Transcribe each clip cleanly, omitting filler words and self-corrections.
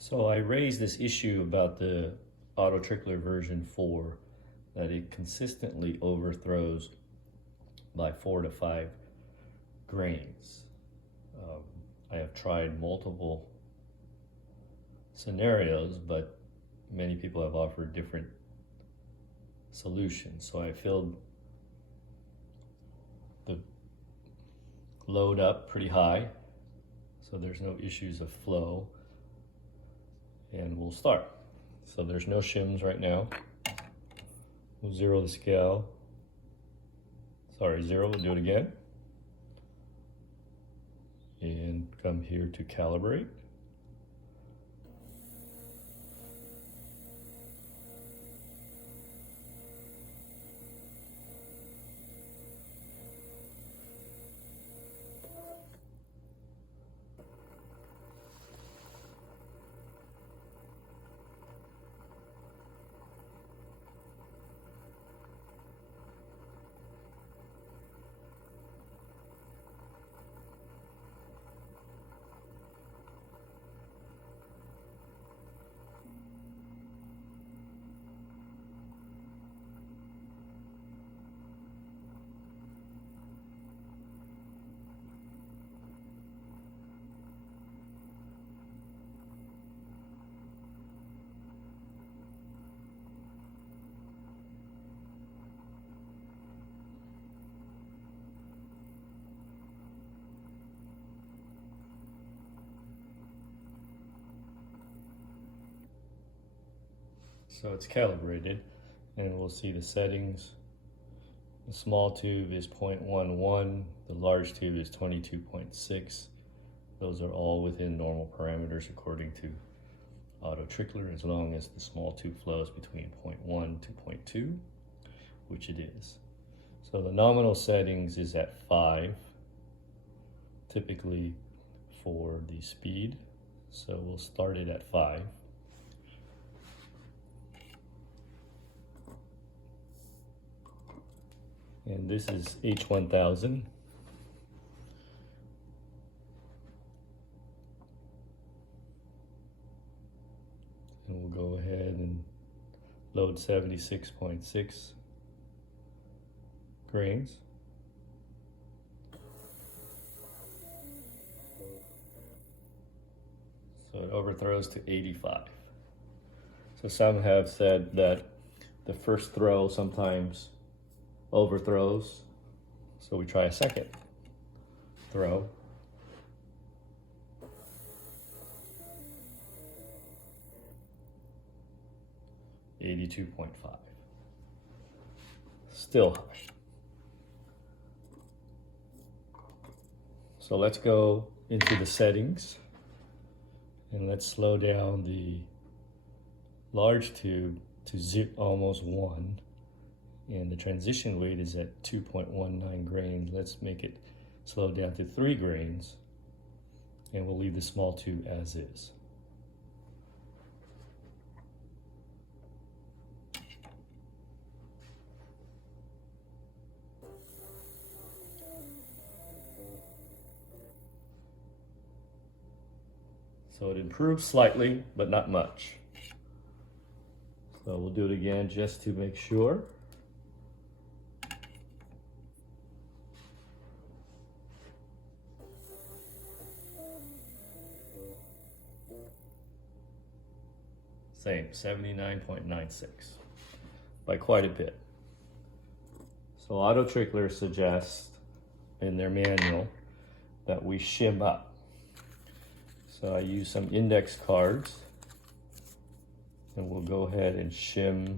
So I raised this issue about the Autotrickler version 4 that it consistently overthrows by 4 to 5 grains. I have tried multiple scenarios, but many people have offered different solutions. So I filled the load up pretty high, so there's no issues of flow. And we'll start. So there's no shims right now. We'll zero the scale. Sorry, zero, we'll do it again. And come here to calibrate. So it's calibrated, and we'll see the settings. The small tube is 0.11, the large tube is 22.6. Those are all within normal parameters according to Autotrickler, as long as the small tube flows between 0.1 to 0.2, which it is. So the nominal settings is at 5, typically for the speed. So we'll start it at 5. And this is H1000. And we'll go ahead and load 76.6 grains. So it overthrows to 85. So some have said that the first throw sometimes overthrows, so we try a second throw. $82.5. Still high. So let's go into the settings and let's slow down the large tube to almost 1. And the transition weight is at 2.19 grains. Let's make it slow down to 3 grains, and we'll leave the small tube as is. So it improves slightly, but not much. So we'll do it again just to make sure. Same, 79.96 by quite a bit. So Autotrickler suggests in their manual that we shim up. So I use some index cards, and we'll go ahead and shim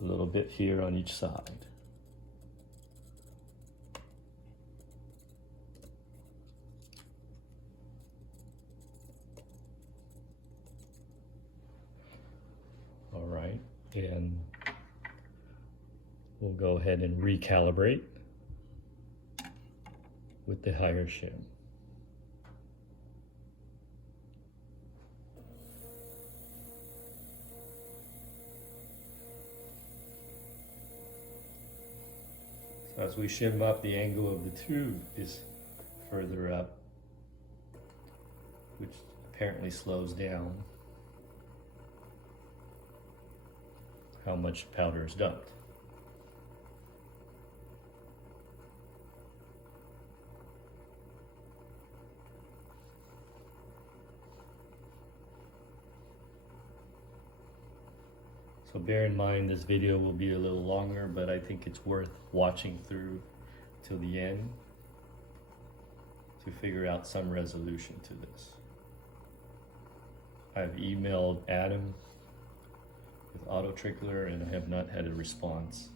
a little bit here on each side. All right, and we'll go ahead and recalibrate with the higher shim. So as we shim up, the angle of the tube is further up, which apparently slows down how much powder is dumped. So bear in mind this video will be a little longer, but I think it's worth watching through till the end to figure out some resolution to this. I've emailed Adam with Autotrickler and I have not had a response.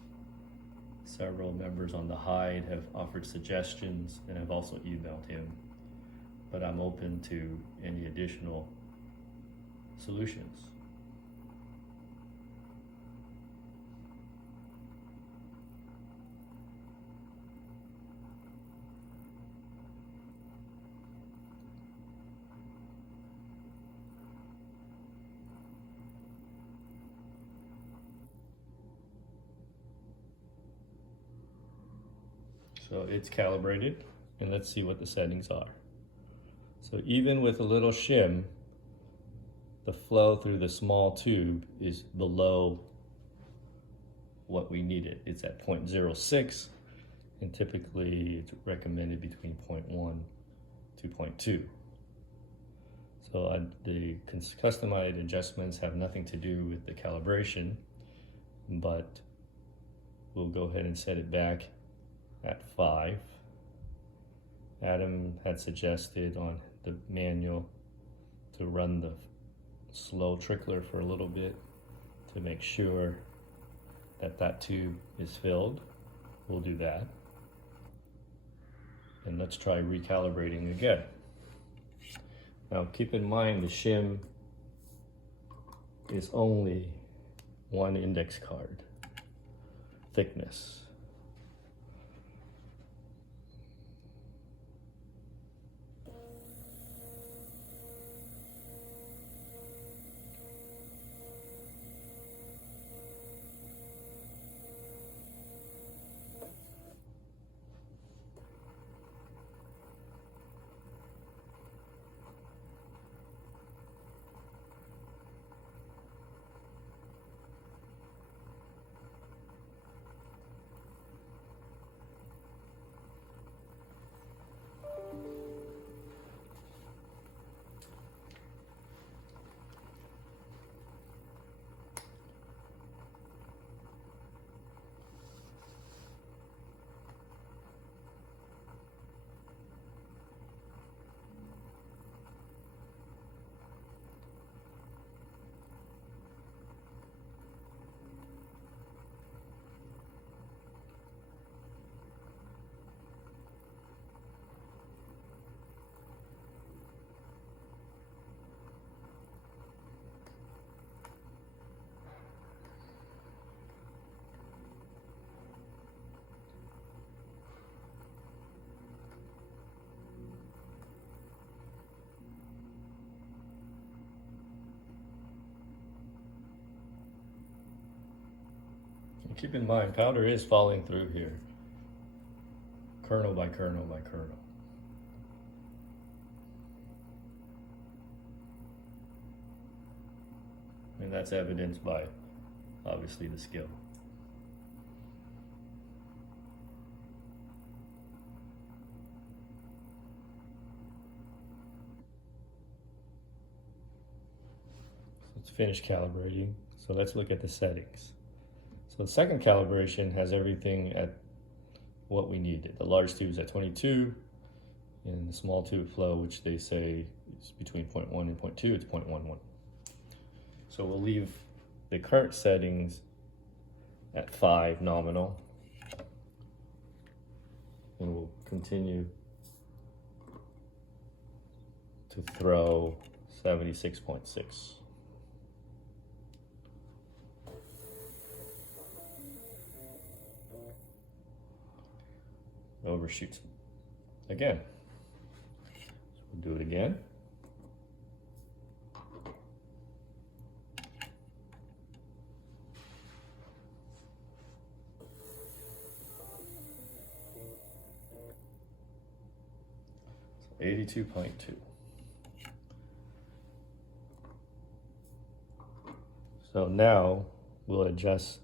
Several members on the Hide have offered suggestions and I've also emailed him, but I'm open to any additional solutions. So it's calibrated, and let's see what the settings are. So even with a little shim, the flow through the small tube is below what we needed. It's at 0.06, and typically it's recommended between 0.1 to 0.2. So the customized adjustments have nothing to do with the calibration, but we'll go ahead and set it back at 5. Adam had suggested on the manual to run the slow trickler for a little bit to make sure that that tube is filled. We'll do that. And let's try recalibrating again. Now keep in mind the shim is only 1 index card thickness. Keep in mind, powder is falling through here, kernel by kernel by kernel. And that's evidenced by, obviously, the skill. So let's finish calibrating. So let's look at the settings. So the second calibration has everything at what we needed. The large tube is at 22, and the small tube flow, which they say is between 0.1 and 0.2, it's 0.11. So we'll leave the current settings at 5 nominal, and we'll continue to throw 76.6. Overshoots again. So we'll do it again. So 82.2. So now we'll adjust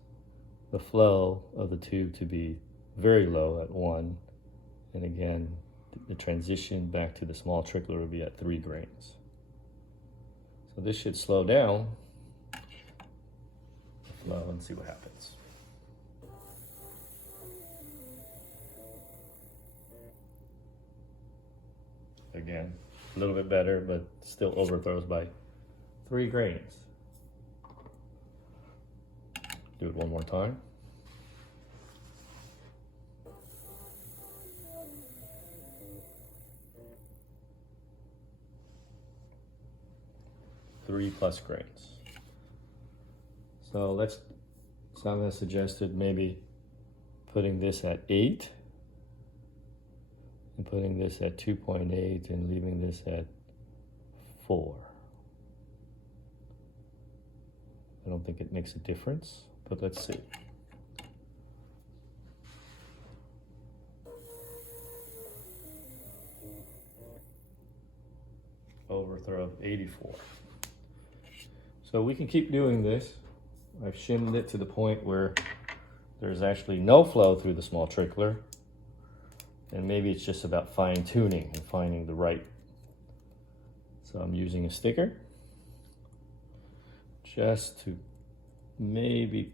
the flow of the tube to be very low at 1. And again, the transition back to the small trickler will be at 3 grains. So this should slow down the flow and see what happens. Again, a little bit better, but still overthrows by 3 grains. Do it one more time. Three plus grains. So Simon suggested maybe putting this at 8 and putting this at 2.8 and leaving this at 4. I don't think it makes a difference, but let's see. Overthrow of 84. So we can keep doing this. I've shimmed it to the point where there's actually no flow through the small trickler. And maybe it's just about fine tuning and finding the right. So I'm using a sticker just to maybe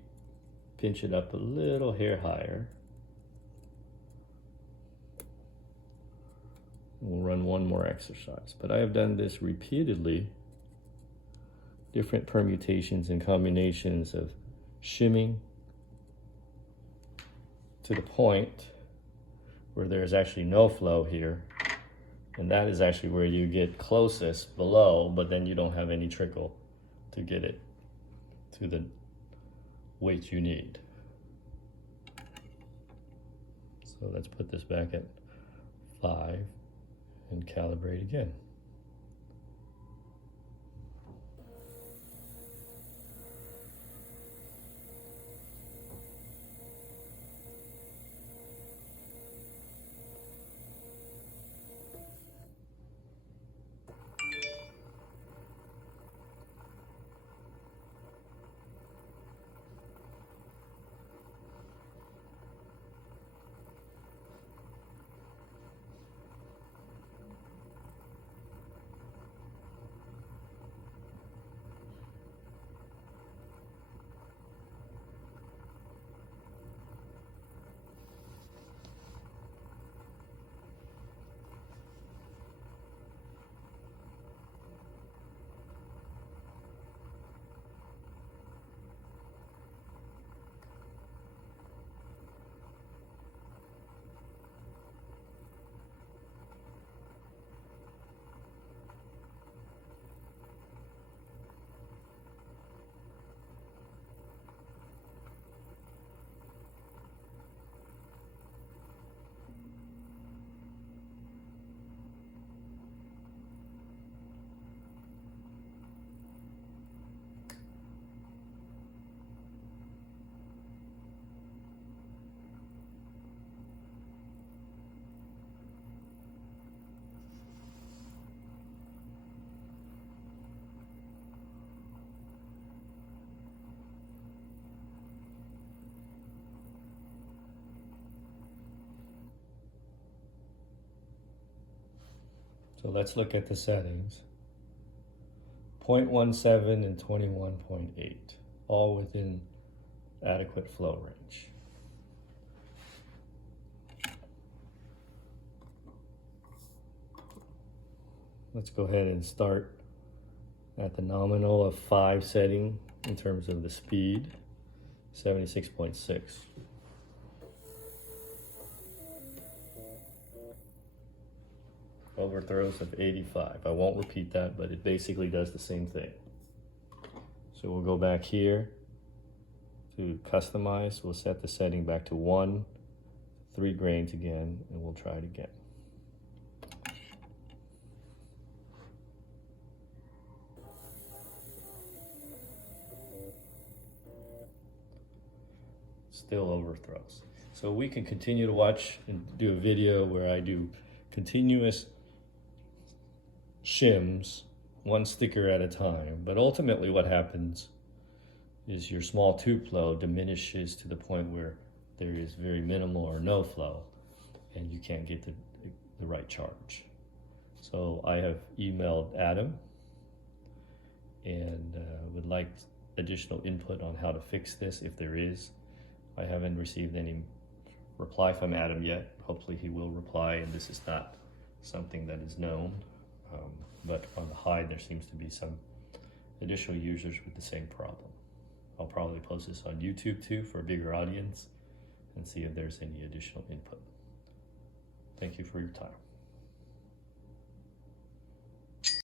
pinch it up a little hair higher. We'll run one more exercise, but I have done this repeatedly, different permutations and combinations of shimming to the point where there's actually no flow here. And that is actually where you get closest below, but then you don't have any trickle to get it to the weight you need. So let's put this back at 5 and calibrate again. So let's look at the settings. 0.17 and 21.8, all within adequate flow range. Let's go ahead and start at the nominal of 5 setting in terms of the speed, 76.6. Overthrows of 85. I won't repeat that, but it basically does the same thing. So we'll go back here to customize. We'll set the setting back to 1, 3 grains again, and we'll try it again. Still overthrows. So we can continue to watch and do a video where I do continuous shims, one sticker at a time. But ultimately what happens is your small tube flow diminishes to the point where there is very minimal or no flow, and you can't get the right charge. So I have emailed Adam and would like additional input on how to fix this if there is. I haven't received any reply from Adam yet. Hopefully he will reply, and this is not something that is known. But on the hide there seems to be some additional users with the same problem. I'll probably post this on YouTube too for a bigger audience and see if there's any additional input. Thank you for your time.